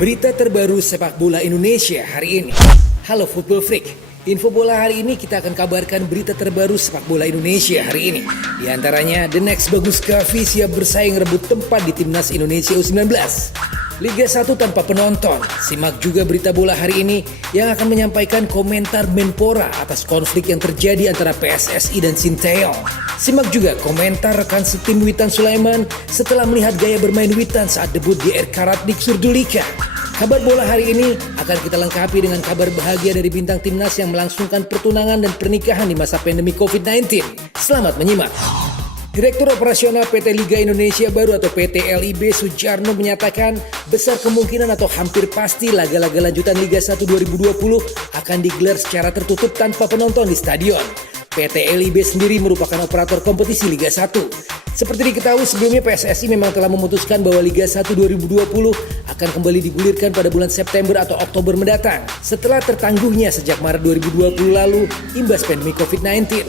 Berita terbaru sepak bola Indonesia hari ini. Halo Football Freak, info bola hari ini kita akan kabarkan berita terbaru sepak bola Indonesia hari ini. Di antaranya, The Next Bagus Kavi siap bersaing rebut tempat di Timnas Indonesia U19. Liga 1 tanpa penonton. Simak juga berita bola hari ini yang akan menyampaikan komentar Menpora atas konflik yang terjadi antara PSSI dan Sinteyong. Simak juga komentar rekan setim Witan Sulaiman setelah melihat gaya bermain Witan saat debut di RK Ratnik Surdulika. Kabar bola hari ini akan kita lengkapi dengan kabar bahagia dari bintang timnas yang melangsungkan pertunangan dan pernikahan di masa pandemi COVID-19. Selamat menyimak. Direktur Operasional PT Liga Indonesia Baru atau PT LIB Sujarno menyatakan besar kemungkinan atau hampir pasti laga-laga lanjutan Liga 1 2020 akan digelar secara tertutup tanpa penonton di stadion. PT LIB sendiri merupakan operator kompetisi Liga 1. Seperti diketahui sebelumnya PSSI memang telah memutuskan bahwa Liga 1 2020 akan kembali digulirkan pada bulan September atau Oktober mendatang setelah tertangguhnya sejak Maret 2020 lalu imbas pandemi COVID-19.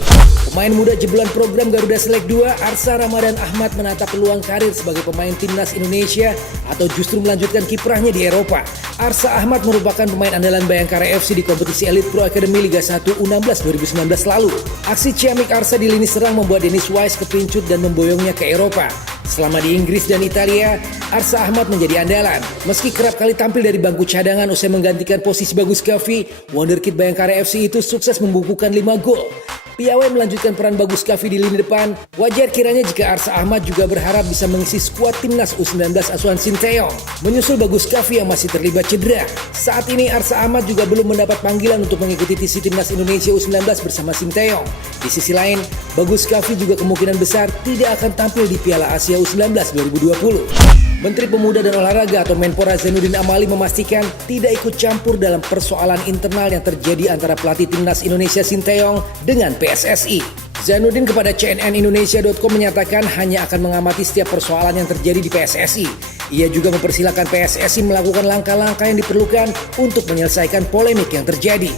Pemain muda jebolan program Garuda Select 2 Arsa Ramadan Ahmad menatap peluang karir sebagai pemain timnas Indonesia atau justru melanjutkan kiprahnya di Eropa. Arsa Ahmad merupakan pemain andalan Bayangkara FC di kompetisi Elite Pro Academy Liga 1 U16 2019 lalu. Aksi ciamik Arsa di lini serang membuat Dennis Wise kepincut dan memboyongnya ke Eropa. Selama di Inggris dan Italia, Arsa Ahmad menjadi andalan. Meski kerap kali tampil dari bangku cadangan usai menggantikan posisi Bagus Kavi, Wonderkid Bayangkara FC itu sukses membukukan 5 gol. Piawai melanjutkan peran Bagus Kavi di lini depan. Wajar kiranya jika Arsa Ahmad juga berharap bisa mengisi skuad timnas U19 asuhan Sinteyong, menyusul Bagus Kavi yang masih terlibat cedera. Saat ini Arsa Ahmad juga belum mendapat panggilan untuk mengikuti TC Timnas Indonesia U19 bersama Sinteyong. Di sisi lain, Bagus Kavi juga kemungkinan besar tidak akan tampil di Piala Asia U19 2020. Menteri Pemuda dan Olahraga atau Menpora Zainuddin Amali memastikan tidak ikut campur dalam persoalan internal yang terjadi antara pelatih timnas Indonesia Sinteyong dengan PSSI. Zainuddin kepada cnnindonesia.com menyatakan hanya akan mengamati setiap persoalan yang terjadi di PSSI. Ia juga mempersilahkan PSSI melakukan langkah-langkah yang diperlukan untuk menyelesaikan polemik yang terjadi.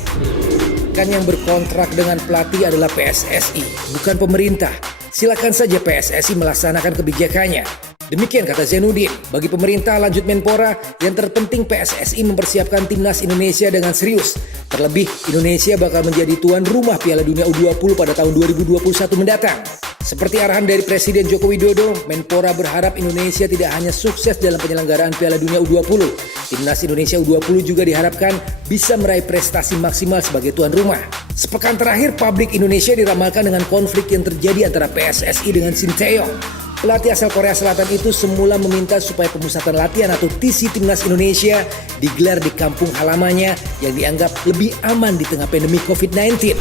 Kan yang berkontrak dengan pelatih adalah PSSI, bukan pemerintah. Silakan saja PSSI melaksanakan kebijakannya. Demikian kata Zainuddin. Bagi pemerintah, lanjut Menpora, yang terpenting PSSI mempersiapkan timnas Indonesia dengan serius. Terlebih, Indonesia bakal menjadi tuan rumah Piala Dunia U20 pada tahun 2021 mendatang. Seperti arahan dari Presiden Joko Widodo, Menpora berharap Indonesia tidak hanya sukses dalam penyelenggaraan Piala Dunia U20. Timnas Indonesia U20 juga diharapkan bisa meraih prestasi maksimal sebagai tuan rumah. Sepekan terakhir, publik Indonesia diramalkan dengan konflik yang terjadi antara PSSI dengan Sinteyong. Pelatih asal Korea Selatan itu semula meminta supaya pemusatan latihan atau TC Timnas Indonesia digelar di kampung halamannya yang dianggap lebih aman di tengah pandemi COVID-19.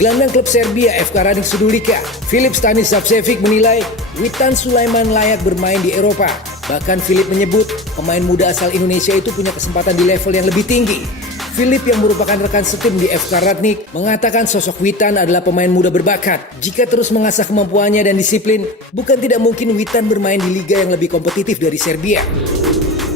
Gelandang klub Serbia FK Radnik Surdulika, Filip Stanisavcevic menilai Witan Sulaiman layak bermain di Eropa. Bahkan Filip menyebut pemain muda asal Indonesia itu punya kesempatan di level yang lebih tinggi. Filip yang merupakan rekan setim di FK Ratnik mengatakan sosok Witan adalah pemain muda berbakat. Jika terus mengasah kemampuannya dan disiplin, bukan tidak mungkin Witan bermain di liga yang lebih kompetitif dari Serbia.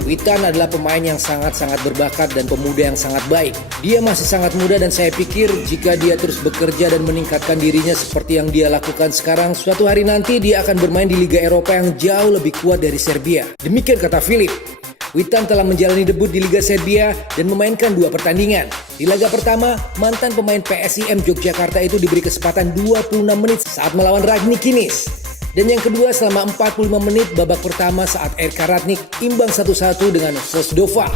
Witan adalah pemain yang sangat-sangat berbakat dan pemuda yang sangat baik. Dia masih sangat muda dan saya pikir jika dia terus bekerja dan meningkatkan dirinya seperti yang dia lakukan sekarang, suatu hari nanti dia akan bermain di Liga Eropa yang jauh lebih kuat dari Serbia. Demikian kata Filip. Witan telah menjalani debut di Liga Serbia dan memainkan 2 pertandingan. Di laga pertama, mantan pemain PSIM Yogyakarta itu diberi kesempatan 26 menit saat melawan Ragnik Kinis. Dan yang kedua selama 45 menit babak pertama saat RK Ratnik imbang 1-1 dengan Vosdova.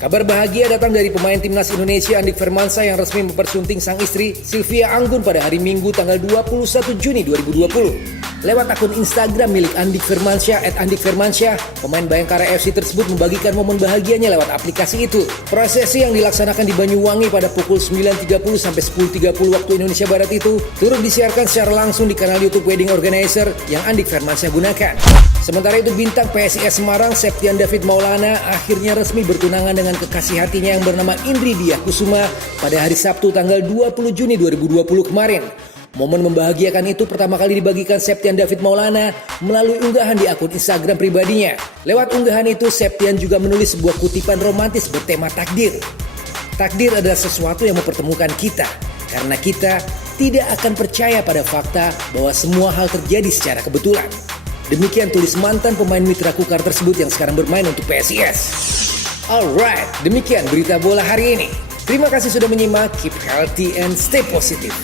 Kabar bahagia datang dari pemain timnas Indonesia Andik Firmansyah yang resmi mempersunting sang istri Sylvia Anggun pada hari Minggu tanggal 21 Juni 2020. Lewat akun Instagram milik Andik Firmansyah @andikfirmansyah, pemain Bayangkara FC tersebut membagikan momen bahagianya lewat aplikasi itu. Prosesi yang dilaksanakan di Banyuwangi pada pukul 9.30 sampai 10.30 waktu Indonesia Barat itu turut disiarkan secara langsung di kanal YouTube Wedding Organizer yang Andik Firmansyah gunakan. Sementara itu bintang PSIS Semarang Septian David Maulana akhirnya resmi bertunangan dengan kekasih hatinya yang bernama Indri Diah Kusuma pada hari Sabtu tanggal 20 Juni 2020 kemarin. Momen membahagiakan itu pertama kali dibagikan Septian David Maulana melalui unggahan di akun Instagram pribadinya. Lewat unggahan itu, Septian juga menulis sebuah kutipan romantis bertema takdir. Takdir adalah sesuatu yang mempertemukan kita, karena kita tidak akan percaya pada fakta bahwa semua hal terjadi secara kebetulan. Demikian tulis mantan pemain mitra Kukar tersebut yang sekarang bermain untuk PSIS. Alright, demikian berita bola hari ini. Terima kasih sudah menyimak, keep healthy and stay positive.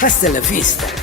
Hasta la vista.